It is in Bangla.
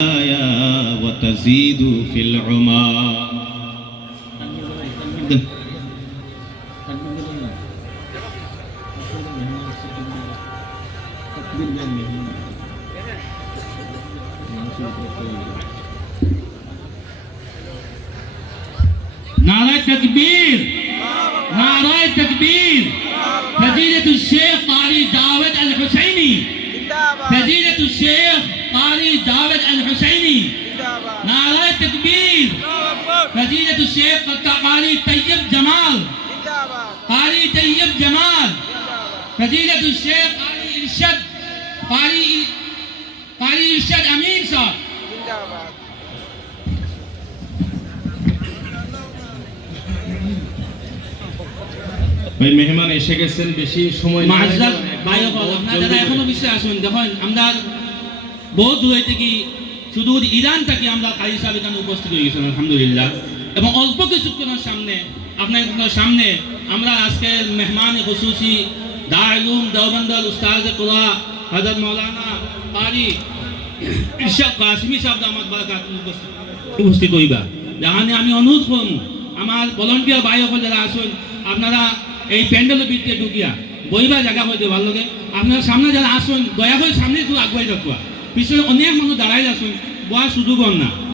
وتزيد في العمر. नाराय तकबीर, नाराय तकबीर। फजीलतुल शेख कारी जावेद अल हुसैनी, फजीलतुल शेख कारी जावेद अल हुसैनी। नाराय तकबीर। फजीलतुल शेख कारी तैयब जमाल, कारी तैयब जमाल। फजीलतुल शेख कारी इरशाद, कारी इरशाद अमीन साहब। ভাই মেহমান এসে গেছেন, বেশি সময় না। মাঝরাত ভাই হল আপনারা এখনো বিশ্বাস আসুন। দেখুন আমরা বহু দূর থেকে সুদূর ইরান থেকে আমরা কাজী সাহেব এখানে উপস্থিত হয়ে গেছিলাম আলহামদুলিল্লাহ। এবং অল্প কিছুক্ষণের সামনে আপনার সামনে আমরা আজকে মেহমান খুসুসি দারুম দেওবন্দর উস্তাদ কুরা হযরত মাওলানা কারি ইরশাদ কাসিমি সাহেব দামাত বারাকাত উপস্থিত হইবা। যেখানে আমি অনুরোধ করব আমার ভলান্টিয়ার ভাই হল যারা আসুন, আপনারা এই প্যান্ডেলের ভিতরে ঢুকিয়া বইবা জায়গা হইতে ভালো লাগে। আপনারা সামনে যারা আসুন দয়া করে সামনে একটু আগুয়াই রাখবা, পিছনে অনেক মানুষ দাঁড়াই আসুন, বয়ার সুযোগ না।